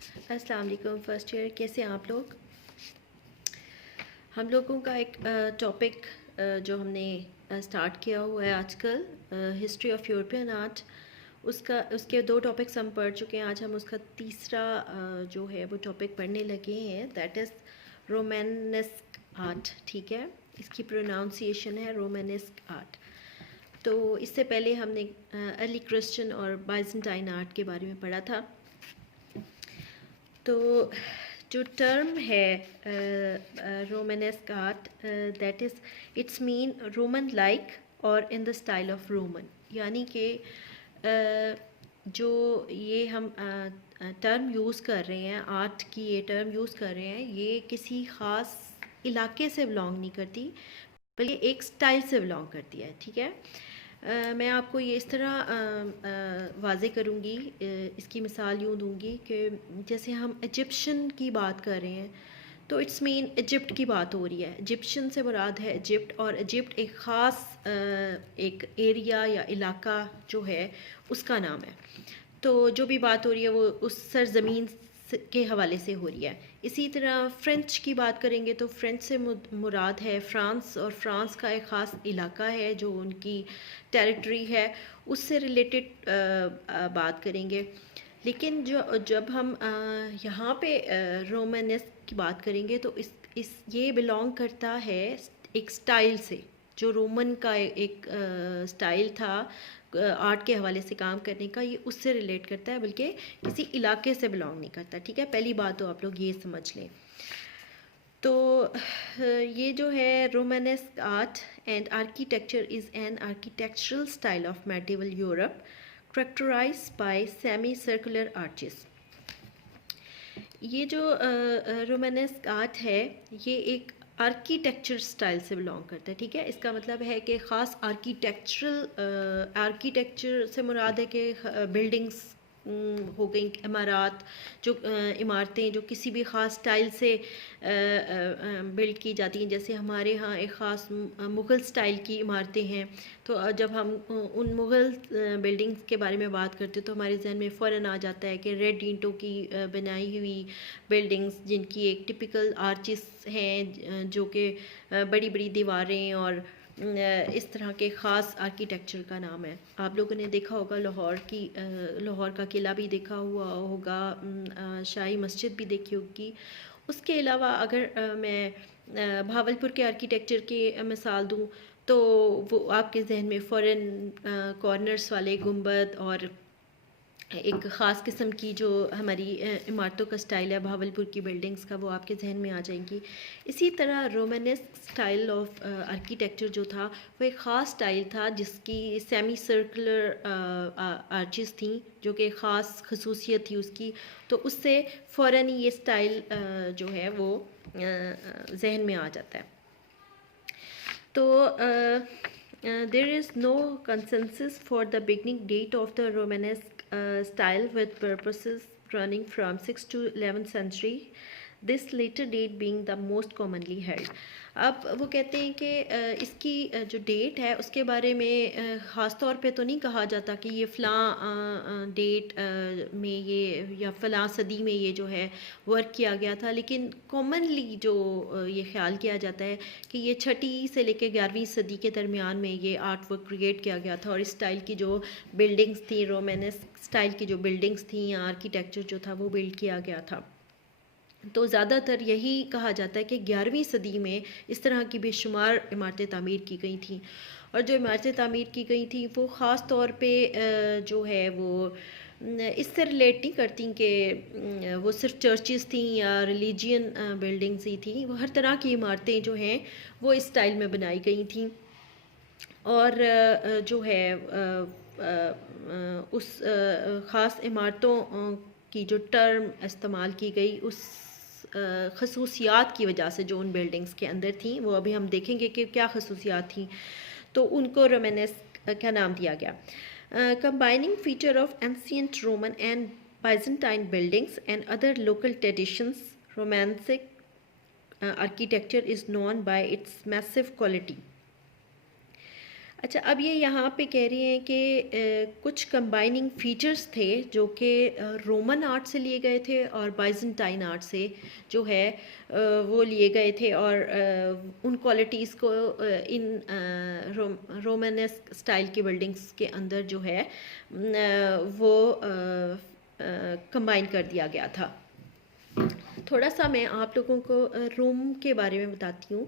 السلام علیکم first year, کیسے ہیں آپ لوگ؟ ہم لوگوں کا ایک ٹاپک جو ہم نے سٹارٹ کیا ہوا ہے آج کل، ہسٹری آف یورپین آرٹ، اس کے 2 ٹاپکس ہم پڑھ چکے ہیں. آج ہم اس کا تیسرا جو ہے وہ ٹاپک پڑھنے لگے ہیں، دیٹ از رومانسک آرٹ. ٹھیک ہے، اس کی پروناؤنسیشن ہے رومانسک آرٹ. تو اس سے پہلے ہم نے ارلی کرسچن اور بائزنٹائن آرٹ کے بارے میں پڑھا تھا. تو جو ٹرم ہے Romanesque art, that is its main Roman like اور in the style of Roman. یعنی کہ جو یہ ہم ٹرم یوز کر رہے ہیں، آرٹ کی یہ ٹرم یوز کر رہے ہیں، یہ کسی خاص علاقے سے بلانگ نہیں کرتی بلکہ ایک اسٹائل سے بلانگ کرتی ہے. ٹھیک ہے، میں آپ کو یہ اس طرح واضح کروں گی، اس کی مثال یوں دوں گی کہ جیسے ہم ایجپشن کی بات کر رہے ہیں تو اٹس مین ایجپٹ کی بات ہو رہی ہے. ایجپشن سے مراد ہے ایجپٹ، اور ایجپٹ ایک خاص ایک ایریا یا علاقہ جو ہے اس کا نام ہے. تو جو بھی بات ہو رہی ہے وہ اس سرزمین کے حوالے سے ہو رہی ہے. اسی طرح فرینچ کی بات کریں گے تو فرینچ سے مراد ہے فرانس، اور فرانس کا ایک خاص علاقہ ہے جو ان کی ٹیریٹری ہے، اس سے ریلیٹڈ بات کریں گے. لیکن جب ہم یہاں پہ رومانسک کی بات کریں گے تو یہ بلانگ کرتا ہے ایک سٹائل سے، جو رومن کا ایک سٹائل تھا آرٹ کے حوالے سے کام کرنے کا، یہ اس سے ریلیٹ کرتا ہے، بلکہ کسی علاقے سے بلانگ نہیں کرتا. ٹھیک ہے، پہلی بات تو آپ لوگ یہ سمجھ لیں. تو یہ جو ہے Romanesque art and architecture is an architectural style of medieval Europe characterized by semi circular arches. یہ جو رومانسک آرٹ ہے یہ ایک آرکیٹیکچر سٹائل سے بلانگ کرتا ہے. ٹھیک ہے، اس کا مطلب ہے کہ خاص آرکیٹیکچر سے مراد ہے کہ بلڈنگس ہو گئیں، عمارات، جو عمارتیں جو کسی بھی خاص سٹائل سے بلڈ کی جاتی ہیں. جیسے ہمارے ہاں ایک خاص مغل سٹائل کی عمارتیں ہیں، تو جب ہم ان مغل بلڈنگس کے بارے میں بات کرتے تو ہمارے ذہن میں فوراً آ جاتا ہے کہ ریڈ اینٹوں کی بنائی ہوئی بلڈنگس، جن کی ایک ٹپیکل آرچز ہیں، جو کہ بڑی بڑی دیواریں اور اس طرح کے خاص آرکیٹیکچر کا نام ہے. آپ لوگوں نے دیکھا ہوگا لاہور کا قلعہ بھی دیکھا ہوا ہوگا، شاہی مسجد بھی دیکھی ہوگی. اس کے علاوہ اگر میں بھاولپور کے آرکیٹیکچر کی مثال دوں تو وہ آپ کے ذہن میں فوراً کارنرس والے گنبد اور ایک خاص قسم کی جو ہماری عمارتوں کا سٹائل ہے بھاولپور کی بلڈنگز کا، وہ آپ کے ذہن میں آ جائیں گی. اسی طرح رومانسک سٹائل آف آرکیٹیکچر جو تھا وہ ایک خاص سٹائل تھا جس کی سیمی سرکولر آرچز تھیں، جو کہ خاص خصوصیت تھی اس کی. تو اس سے فوراً یہ سٹائل جو ہے وہ ذہن میں آ جاتا ہے. تو there is no consensus for the beginning date of the Romanesque style, with purposes running from 6th to 11th century, this later date being the most commonly held. اب وہ کہتے ہیں کہ اس کی جو ڈیٹ ہے اس کے بارے میں خاص طور پہ تو نہیں کہا جاتا کہ یہ فلاں ڈیٹ میں یہ یا فلاں صدی میں یہ جو ہے ورک کیا گیا تھا، لیکن کامنلی جو یہ خیال کیا جاتا ہے کہ یہ 6 سے لے کے 11ویں صدی کے درمیان میں یہ آرٹ ورک کریٹ کیا گیا تھا. اور اس سٹائل کی جو بلڈنگز تھیں، رومانسک سٹائل کی جو بلڈنگز تھیں یا آرکیٹیکچر جو تھا وہ بلڈ کیا گیا تھا. تو زیادہ تر یہی کہا جاتا ہے کہ 11ویں صدی میں اس طرح کی بے شمار عمارتیں تعمیر کی گئی تھیں. اور جو عمارتیں تعمیر کی گئی تھیں وہ خاص طور پہ جو ہے وہ اس سے ریلیٹ نہیں کرتی کہ وہ صرف چرچز تھیں یا ریلیجین بلڈنگز ہی تھیں. وہ ہر طرح کی عمارتیں جو ہیں وہ اس سٹائل میں بنائی گئی تھیں. اور جو ہے اس خاص عمارتوں کی جو ٹرم استعمال کی گئی اس خصوصیات کی وجہ سے جو ان بلڈنگز کے اندر تھیں، وہ ابھی ہم دیکھیں گے کہ کیا خصوصیات تھیں، تو ان کو رومانسک کا نام دیا گیا. Combining feature of ancient Roman and Byzantine buildings and other local traditions, Romantic architecture is known by its massive quality. اچھا، اب یہ یہاں پہ کہہ رہے ہیں کہ کچھ کمبائننگ فیچرز تھے جو کہ رومن آرٹ سے لیے گئے تھے اور بائزنٹائن آرٹ سے جو ہے وہ لیے گئے تھے، اور ان کوالٹیز کو ان رومنسک اسٹائل کی بلڈنگز کے اندر جو ہے وہ کمبائن کر دیا گیا تھا۔ تھوڑا سا میں آپ لوگوں کو روم کے بارے میں بتاتی ہوں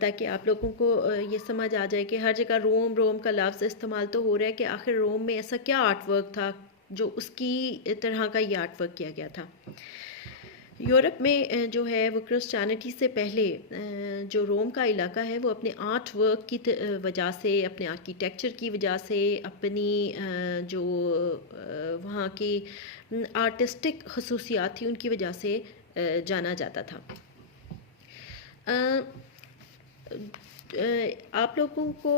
تاکہ آپ لوگوں کو یہ سمجھ آ جائے کہ ہر جگہ روم روم کا لفظ استعمال تو ہو رہا ہے کہ آخر روم میں ایسا کیا آرٹ ورک تھا جو اس کی طرح کا یہ آرٹ ورک کیا گیا تھا۔ یورپ میں جو ہے وہ کرسچینٹی سے پہلے جو روم کا علاقہ ہے وہ اپنے آرٹ ورک کی وجہ سے، اپنے آرکیٹیکچر کی وجہ سے، اپنی جو وہاں کی آرٹسٹک خصوصیات تھی ان کی وجہ سے جانا جاتا تھا۔ آپ لوگوں کو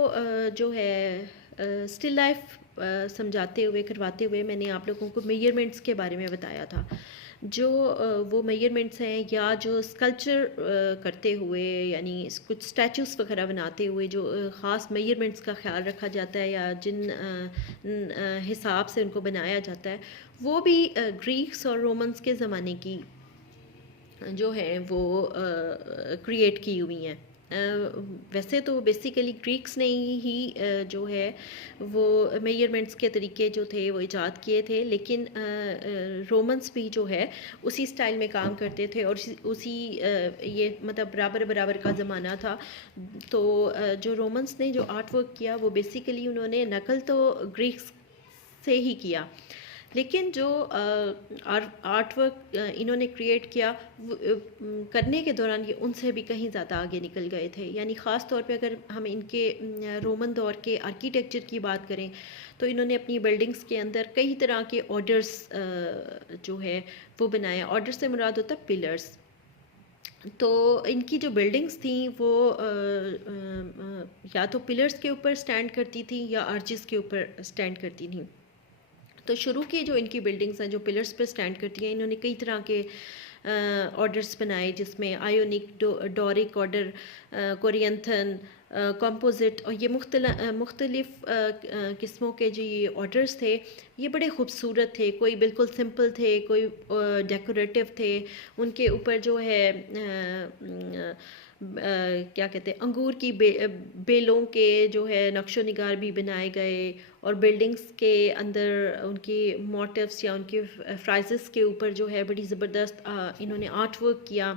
جو ہے اسٹل لائف سمجھاتے ہوئے کرواتے ہوئے میں نے آپ لوگوں کو میجرمنٹس کے بارے میں بتایا تھا، جو وہ میجرمنٹس ہیں یا جو اسکلپچر کرتے ہوئے یعنی کچھ اسٹیچوز وغیرہ بناتے ہوئے جو خاص میجرمنٹس کا خیال رکھا جاتا ہے یا جن حساب سے ان کو بنایا جاتا ہے، وہ بھی گریکس اور رومنس کے زمانے کی جو ہے وہ کریٹ کی ہوئی ہیں۔ ویسے تو بیسیکلی گریکس نے ہی جو ہے وہ میجرمنٹس کے طریقے جو تھے وہ ایجاد کیے تھے، لیکن رومنس بھی جو ہے اسی سٹائل میں کام کرتے تھے اور اسی یہ مطلب برابر برابر کا زمانہ تھا۔ تو جو رومنس نے جو آرٹ ورک کیا وہ بیسیکلی انہوں نے نقل تو گریکس سے ہی کیا، لیکن جو آرٹ ورک انہوں نے کریٹ کیا کرنے کے دوران یہ ان سے بھی کہیں زیادہ آگے نکل گئے تھے۔ یعنی خاص طور پہ اگر ہم ان کے رومن دور کے آرکیٹیکچر کی بات کریں تو انہوں نے اپنی بلڈنگز کے اندر کئی طرح کے آرڈرز جو ہے وہ بنائے۔ آرڈر سے مراد ہوتا ہے پلرز۔ تو ان کی جو بلڈنگز تھیں وہ یا تو پلرز کے اوپر سٹینڈ کرتی تھیں یا آرچز کے اوپر سٹینڈ کرتی تھیں۔ تو شروع کی جو ان کی بلڈنگز ہیں جو پلرز پہ سٹینڈ کرتی ہیں، انہوں نے کئی طرح کے آرڈرز بنائے جس میں آئیونک، ڈورک آرڈر، کورینتھن، کمپوزٹ، اور یہ مختلف قسموں کے جو یہ آرڈرز تھے یہ بڑے خوبصورت تھے۔ کوئی بالکل سمپل تھے، کوئی ڈیکوریٹو تھے، ان کے اوپر جو ہے کیا کہتے ہیں انگور کی بیلوں کے جو ہے نقش و نگار بھی بنائے گئے، اور بلڈنگز کے اندر ان کی موٹیوز یا ان کے فرائزز کے اوپر جو ہے بڑی زبردست انہوں نے آرٹ ورک کیا۔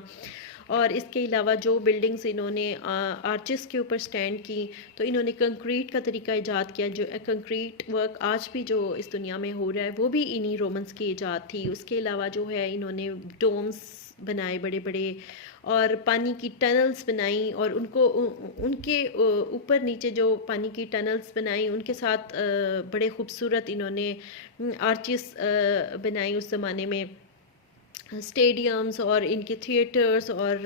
اور اس کے علاوہ جو بلڈنگز انہوں نے آرچز کے اوپر سٹینڈ کی تو انہوں نے کنکریٹ کا طریقہ ایجاد کیا، جو کنکریٹ ورک آج بھی جو اس دنیا میں ہو رہا ہے وہ بھی انہی رومنس کی ایجاد تھی۔ اس کے علاوہ جو ہے انہوں نے ڈومز بنائے بڑے بڑے، اور پانی کی ٹنلز بنائیں، اور ان کو ان کے اوپر نیچے جو پانی کی ٹنلز بنائیں ان کے ساتھ بڑے خوبصورت انہوں نے آرچز بنائیں اس زمانے میں۔ اسٹیڈیمز اور ان کے تھیٹرز اور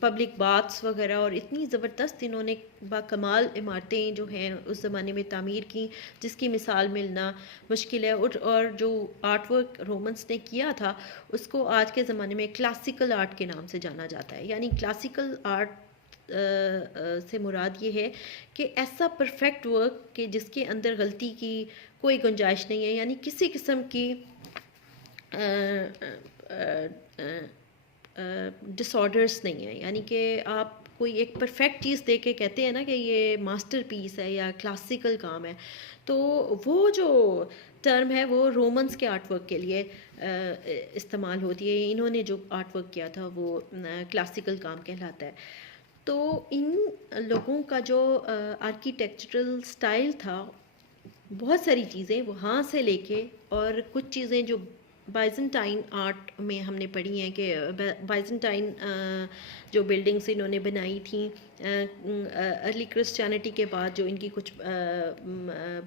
پبلک باتھس وغیرہ، اور اتنی زبردست انہوں نے باکمال عمارتیں جو ہیں اس زمانے میں تعمیر کی جس کی مثال ملنا مشکل ہے۔ اور جو آرٹ ورک رومنس نے کیا تھا اس کو آج کے زمانے میں کلاسیکل آرٹ کے نام سے جانا جاتا ہے۔ یعنی کلاسیکل آرٹ سے مراد یہ ہے کہ ایسا پرفیکٹ ورک کہ جس کے اندر غلطی کی کوئی گنجائش نہیں ہے، یعنی کسی قسم کی ڈس آرڈرس نہیں ہیں۔ یعنی کہ آپ کوئی ایک پرفیکٹ چیز دیکھ کے کہتے ہیں نا کہ یہ ماسٹر پیس ہے یا کلاسیکل کام ہے، تو وہ جو ٹرم ہے وہ رومنس کے آرٹ ورک کے لیے استعمال ہوتی ہے۔ انہوں نے جو آرٹ ورک کیا تھا وہ کلاسیکل کام کہلاتا ہے۔ تو ان لوگوں کا جو آرکیٹیکچرل سٹائل تھا، بہت ساری چیزیں وہاں سے لے کے، اور کچھ چیزیں جو بائزنٹائن آرٹ میں ہم نے پڑھی ہیں کہ بائزنٹائن جو بلڈنگس انہوں نے بنائی تھیں ارلی کرسچینٹی کے بعد، جو ان کی کچھ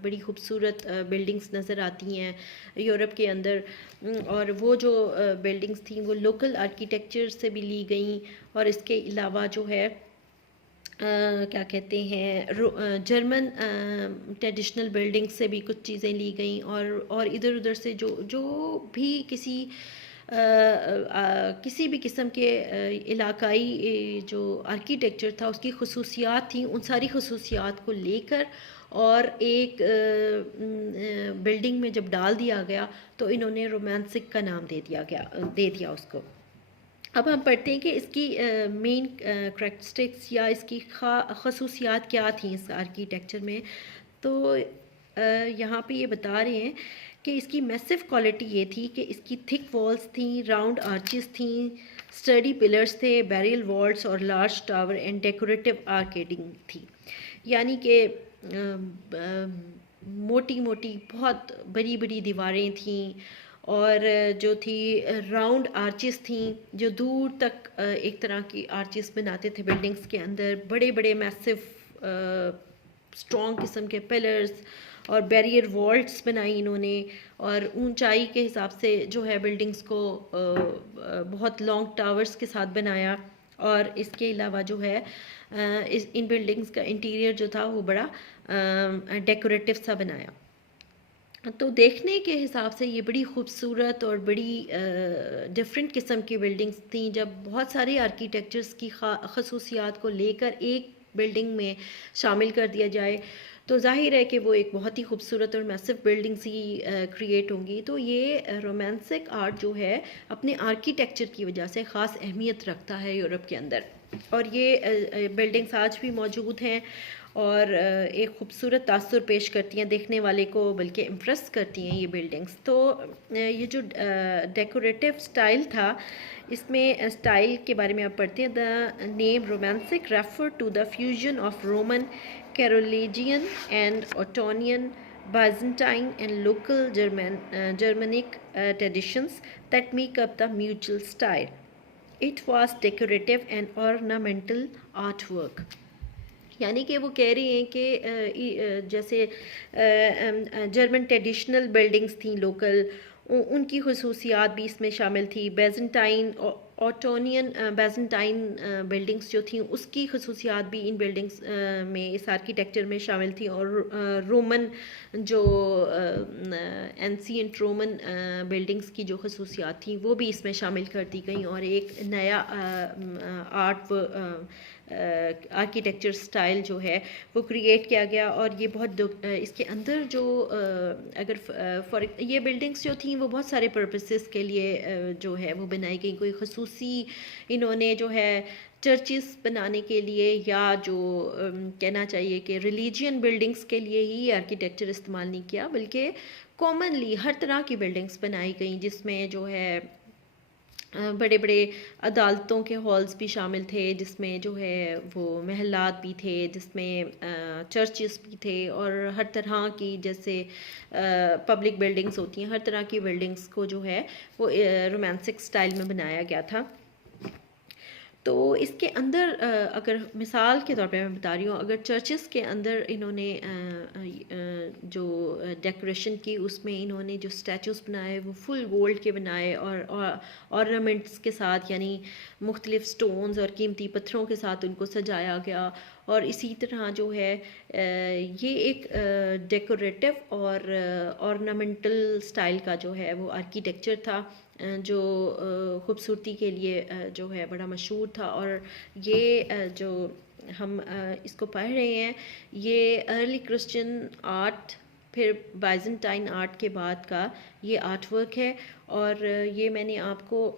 بڑی خوبصورت بلڈنگس نظر آتی ہیں یورپ کے اندر، اور وہ جو بلڈنگس تھیں وہ لوکل آرکیٹیکچر سے بھی لی گئیں، اور اس کے علاوہ جو ہے کیا کہتے ہیں جرمن ٹریڈیشنل بلڈنگ سے بھی کچھ چیزیں لی گئیں، اور ادھر ادھر سے جو بھی کسی کسی بھی قسم کے علاقائی جو آرکیٹیکچر تھا اس کی خصوصیات تھیں، ان ساری خصوصیات کو لے کر اور ایک بلڈنگ میں جب ڈال دیا گیا تو انہوں نے رومانسک کا نام دے دیا اس کو۔ اب ہم پڑھتے ہیں کہ اس کی مین کریکٹرسٹکس یا اس کی خصوصیات کیا تھیں اس آرکیٹیکچر میں۔ تو یہاں پہ یہ بتا رہے ہیں کہ اس کی میسو کوالٹی یہ تھی کہ اس کی تھک والز تھیں، راؤنڈ آرچز تھیں، سٹڈی پلرز تھے، بیریل والز اور لارج ٹاور اینڈ ڈیکوریٹو آرکیڈنگ تھی، یعنی کہ موٹی موٹی بہت بڑی بڑی دیواریں تھیں، اور جو تھی راؤنڈ آرچز تھیں جو دور تک ایک طرح کی آرچز بناتے تھے بلڈنگز کے اندر، بڑے بڑے میسو اسٹرانگ قسم کے پلرز اور بیریئر والٹس بنائی انہوں نے، اور اونچائی کے حساب سے جو ہے بلڈنگز کو بہت لانگ ٹاورز کے ساتھ بنایا، اور اس کے علاوہ جو ہے ان بلڈنگز کا انٹیریئر جو تھا وہ بڑا ڈیکوریٹو سا بنایا۔ تو دیکھنے کے حساب سے یہ بڑی خوبصورت اور بڑی ڈفرینٹ قسم کی بلڈنگز تھیں۔ جب بہت سارے آرکیٹیکچرز کی خصوصیات کو لے کر ایک بلڈنگ میں شامل کر دیا جائے تو ظاہر ہے کہ وہ ایک بہت ہی خوبصورت اور میسو بلڈنگز ہی کریٹ ہوں گی۔ تو یہ رومانسک آرٹ جو ہے اپنے آرکیٹیکچر کی وجہ سے خاص اہمیت رکھتا ہے یورپ کے اندر، اور یہ بلڈنگز آج بھی موجود ہیں اور ایک خوبصورت تاثر پیش کرتی ہیں دیکھنے والے کو، بلکہ امپریس کرتی ہیں یہ بلڈنگز۔ تو یہ جو ڈیکوریٹو سٹائل تھا، اس میں سٹائل کے بارے میں آپ پڑھتے ہیں، the name Romanesque refer to the fusion of Roman, Carolingian and Ottonian, Byzantine and local Germanic traditions that make up the mutual style. It was decorative and ornamental artwork. یعنی کہ وہ کہہ رہے ہیں کہ جیسے جرمن ٹریڈیشنل بلڈنگز تھیں local, ان کی خصوصیات بھی اس میں شامل تھی۔ بیزنٹائن اوٹونین بیزنٹائن بلڈنگز جو تھیں اس کی خصوصیات بھی ان بلڈنگز میں اس آرکیٹیکچر میں شامل تھیں، اور رومن جو اینسینٹ رومن بلڈنگز کی جو خصوصیات تھیں وہ بھی اس میں شامل کر دی گئیں، اور ایک نیا آرٹ آرکیٹیکچر سٹائل جو ہے وہ کریٹ کیا گیا۔ اور یہ بہت اس کے اندر جو اگر یہ بلڈنگز جو تھیں وہ بہت سارے پرپسز کے لیے جو ہے وہ بنائی گئی، کوئی خصوصی انہوں نے جو ہے چرچز بنانے کے لیے یا جو کہنا چاہیے کہ ریلیجین بلڈنگز کے لیے ہی آرکیٹیکچر استعمال نہیں کیا، بلکہ کامنلی ہر طرح کی بلڈنگز بنائی گئیں، جس میں جو ہے بڑے بڑے عدالتوں کے ہالز بھی شامل تھے، جس میں جو ہے وہ محلات بھی تھے، جس میں چرچز بھی تھے، اور ہر طرح کی جیسے پبلک بلڈنگز ہوتی ہیں، ہر طرح کی بلڈنگز کو جو ہے وہ رومانسک سٹائل میں بنایا گیا تھا۔ تو اس کے اندر اگر مثال کے طور پہ میں بتا رہی ہوں، اگر چرچز کے اندر انہوں نے جو ڈیکوریشن کی، اس میں انہوں نے جو اسٹیچوز بنائے وہ فل گولڈ کے بنائے، اور آرنامنٹس کے ساتھ، یعنی مختلف سٹونز اور قیمتی پتھروں کے ساتھ ان کو سجایا گیا۔ اور اسی طرح جو ہے یہ ایک ڈیکوریٹو اور آرنامنٹل سٹائل کا جو ہے وہ آرکیٹیکچر تھا، جو خوبصورتی کے لیے جو ہے بڑا مشہور تھا۔ اور یہ جو ہم اس کو پڑھ رہے ہیں، یہ ارلی کرسچن آرٹ، پھر بائزنٹائن آرٹ کے بعد کا یہ آرٹ ورک ہے، اور یہ میں نے آپ کو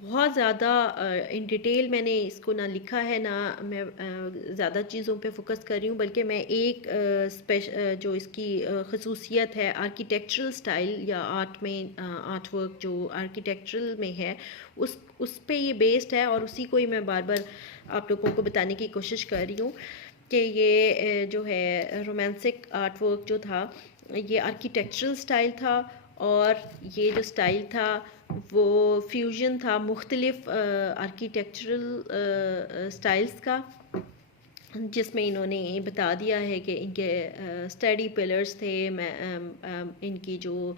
بہت زیادہ ان ڈیٹیل میں نے اس کو نہ لکھا ہے، نہ میں زیادہ چیزوں پہ فوکس کر رہی ہوں، بلکہ میں ایک جو اس کی خصوصیت ہے آرکیٹیکچرل سٹائل یا آرٹ میں آرٹ ورک جو آرکیٹیکچرل میں ہے اس پہ یہ بیسڈ ہے، اور اسی کو ہی میں بار بار آپ لوگوں کو بتانے کی کوشش کر رہی ہوں کہ یہ جو ہے رومانسک آرٹ ورک جو تھا یہ آرکیٹیکچرل سٹائل تھا، اور یہ جو سٹائل تھا وہ فیوژن تھا مختلف آرکیٹیکچرل سٹائلز کا، جس میں انہوں نے بتا دیا ہے کہ ان کے اسٹڈی پلرز تھے، ان کی جو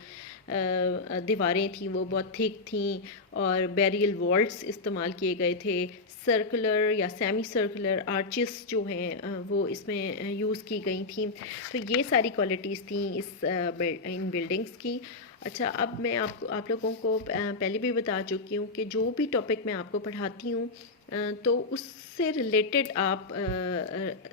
دیواریں تھیں وہ بہت تھک تھیں، اور بیریل والٹس استعمال کیے گئے تھے، سرکولر یا سیمی سرکولر آرچز جو ہیں وہ اس میں یوز کی گئی تھیں۔ تو یہ ساری کوالٹیز تھیں ان بلڈنگز کی۔ اچھا، اب میں آپ لوگوں کو پہلے بھی بتا چکی ہوں کہ جو بھی ٹاپک میں آپ کو پڑھاتی ہوں تو اس سے ریلیٹڈ آپ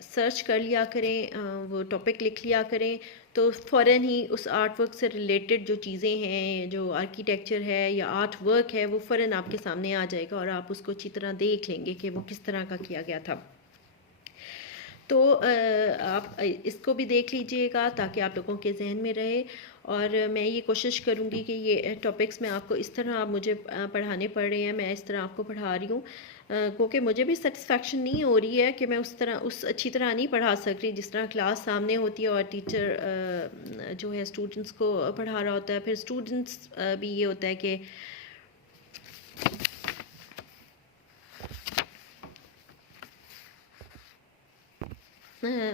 سرچ کر لیا کریں، وہ ٹاپک لکھ لیا کریں، تو فوراً ہی اس آرٹ ورک سے ریلیٹڈ جو چیزیں ہیں، جو آرکیٹیکچر ہے یا آرٹ ورک ہے، وہ فوراً آپ کے سامنے آ جائے گا اور آپ اس کو اچھی طرح دیکھ لیں گے کہ وہ کس طرح کا کیا گیا تھا. تو آپ اس کو بھی دیکھ لیجئے گا تاکہ آپ لوگوں کے ذہن میں رہے. اور میں یہ کوشش کروں گی کہ یہ ٹاپکس میں آپ کو اس طرح آپ مجھے پڑھانے پڑ رہے ہیں، میں اس طرح آپ کو پڑھا رہی ہوں، کیونکہ مجھے بھی سیٹسفیکشن نہیں ہو رہی ہے کہ میں اس اچھی طرح نہیں پڑھا سک رہی جس طرح کلاس سامنے ہوتی ہے اور ٹیچر جو ہے اسٹوڈنٹس کو پڑھا رہا ہوتا ہے. پھر اسٹوڈنٹس بھی یہ ہوتا ہے کہ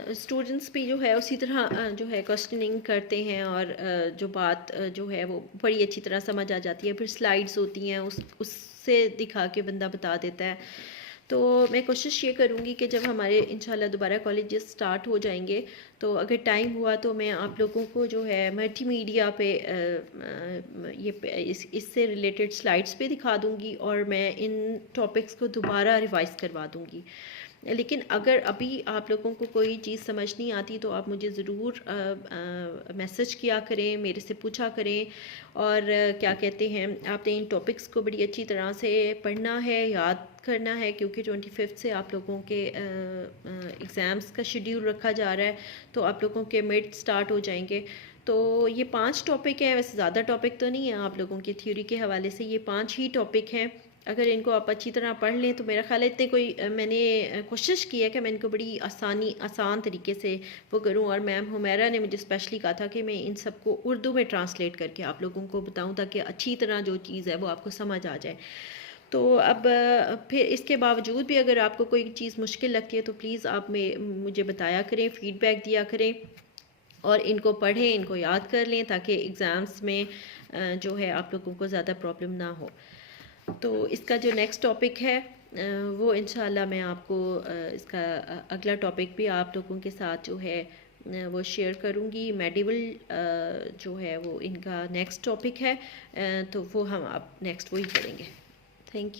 اسٹوڈنٹس بھی جو ہے اسی طرح جو ہے کوسچننگ کرتے ہیں، اور جو بات جو ہے وہ بڑی اچھی طرح سمجھ آ جاتی ہے. پھر سلائیڈز ہوتی ہیں، اس سے دکھا کے بندہ بتا دیتا ہے. تو میں کوشش یہ کروں گی کہ جب ہمارے انشاءاللہ دوبارہ کالجز سٹارٹ ہو جائیں گے تو اگر ٹائم ہوا تو میں آپ لوگوں کو جو ہے ملٹی میڈیا پہ اس سے ریلیٹڈ سلائیڈز پہ دکھا دوں گی، اور میں ان ٹاپکس کو دوبارہ ریوائز کروا دوں گی. لیکن اگر ابھی آپ لوگوں کو کوئی چیز سمجھ نہیں آتی تو آپ مجھے ضرور میسج کیا کریں، میرے سے پوچھا کریں. اور کیا کہتے ہیں، آپ نے ان ٹاپکس کو بڑی اچھی طرح سے پڑھنا ہے، یاد کرنا ہے، کیونکہ 25 سے آپ لوگوں کے ایگزامس کا شیڈیول رکھا جا رہا ہے، تو آپ لوگوں کے مڈ سٹارٹ ہو جائیں گے. تو یہ 5 ٹاپک ہیں، ویسے زیادہ ٹاپک تو نہیں ہیں آپ لوگوں کی تھیوری کے حوالے سے، یہ 5 ہی ٹاپک ہیں. اگر ان کو آپ اچھی طرح پڑھ لیں تو میرا خیال ہے اتنے میں نے کوشش کی ہے کہ میں ان کو بڑی آسان طریقے سے وہ کروں. اور میم حمیرہ نے مجھے اسپیشلی کہا تھا کہ میں ان سب کو اردو میں ٹرانسلیٹ کر کے آپ لوگوں کو بتاؤں تاکہ اچھی طرح جو چیز ہے وہ آپ کو سمجھ آ جائے. تو اب پھر اس کے باوجود بھی اگر آپ کو کوئی چیز مشکل لگتی ہے تو پلیز آپ مجھے بتایا کریں، فیڈ بیک دیا کریں، اور ان کو پڑھیں، ان کو یاد کر لیں تاکہ ایگزامس میں جو ہے آپ لوگوں کو زیادہ پرابلم نہ ہو. تو اس کا جو نیکسٹ ٹاپک ہے وہ انشاءاللہ میں آپ کو اس کا اگلا ٹاپک بھی آپ لوگوں کے ساتھ جو ہے وہ شیئر کروں گی. میڈیول جو ہے وہ ان کا نیکسٹ ٹاپک ہے، تو وہ ہم آپ نیکسٹ وہی کریں گے. Thank you.